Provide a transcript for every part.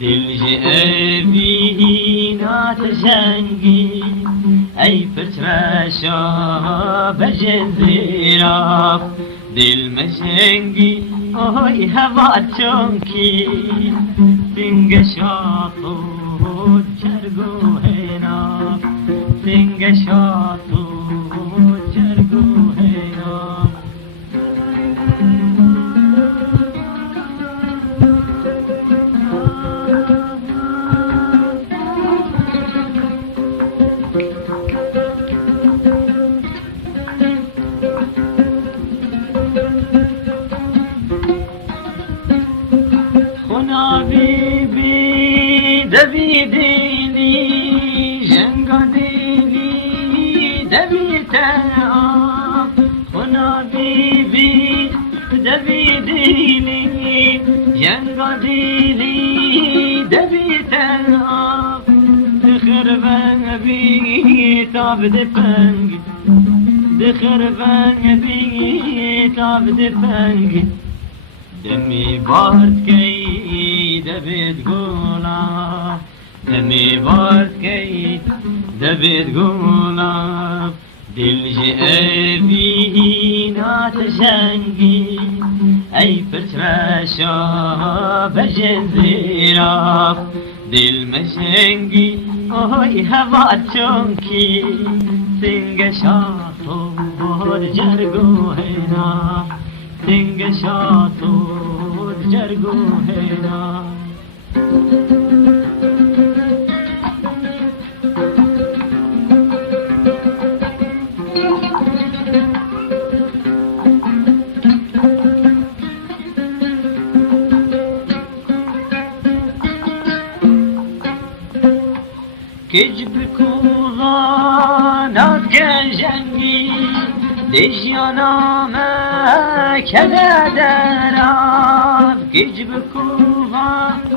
دل جئبینات جنگی ای پترشا بجزیرا دل مجنگی اوی هوا چونکی سنگ شاطو جرگو هینا سنگ شاطو جرگو هینا دبی دینی جنگا دینی دبی تناب خنا بیبی دبی دینی جنگا دینی دبی تناب دخر بن بی تاب دپنگ دخر بن بی تاب دپنگ دمی بارد کی دبید گولا دمی بارد کی دبید گولا دل جئبینات جنگی ای پترشا بجزیرا دل مجنگی اوی هوا چونکی سنگ شاطو جرگو هینا سنگ شاطو جرگو هینا کج بکوغانات گنجنگی دیجیانامه کده دراب کج بکوغانات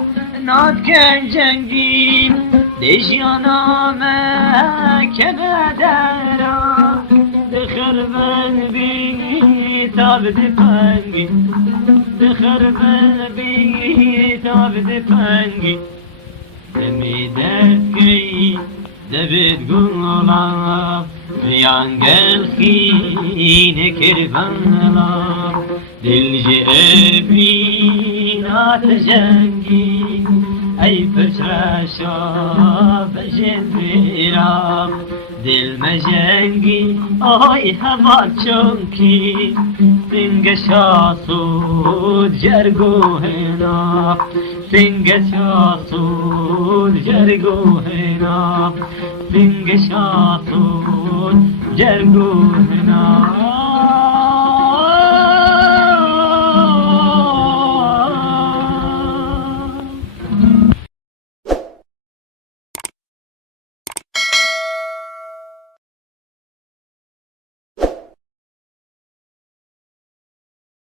گنجنگی دیجیانامه کده دراب دخر بن بی تاب دپنگی دخر بن بی تاب دپنگی دمی دکی دبید گولا ریانگل خینه کربالا دل جئبینات جنگی ای پترشا بجزیرا دل مجنگی آی هوا چونکی سنگ شاطو جرگو هینا سنگ شاطو جرگو هینا سنگ شاطو جرگو هینا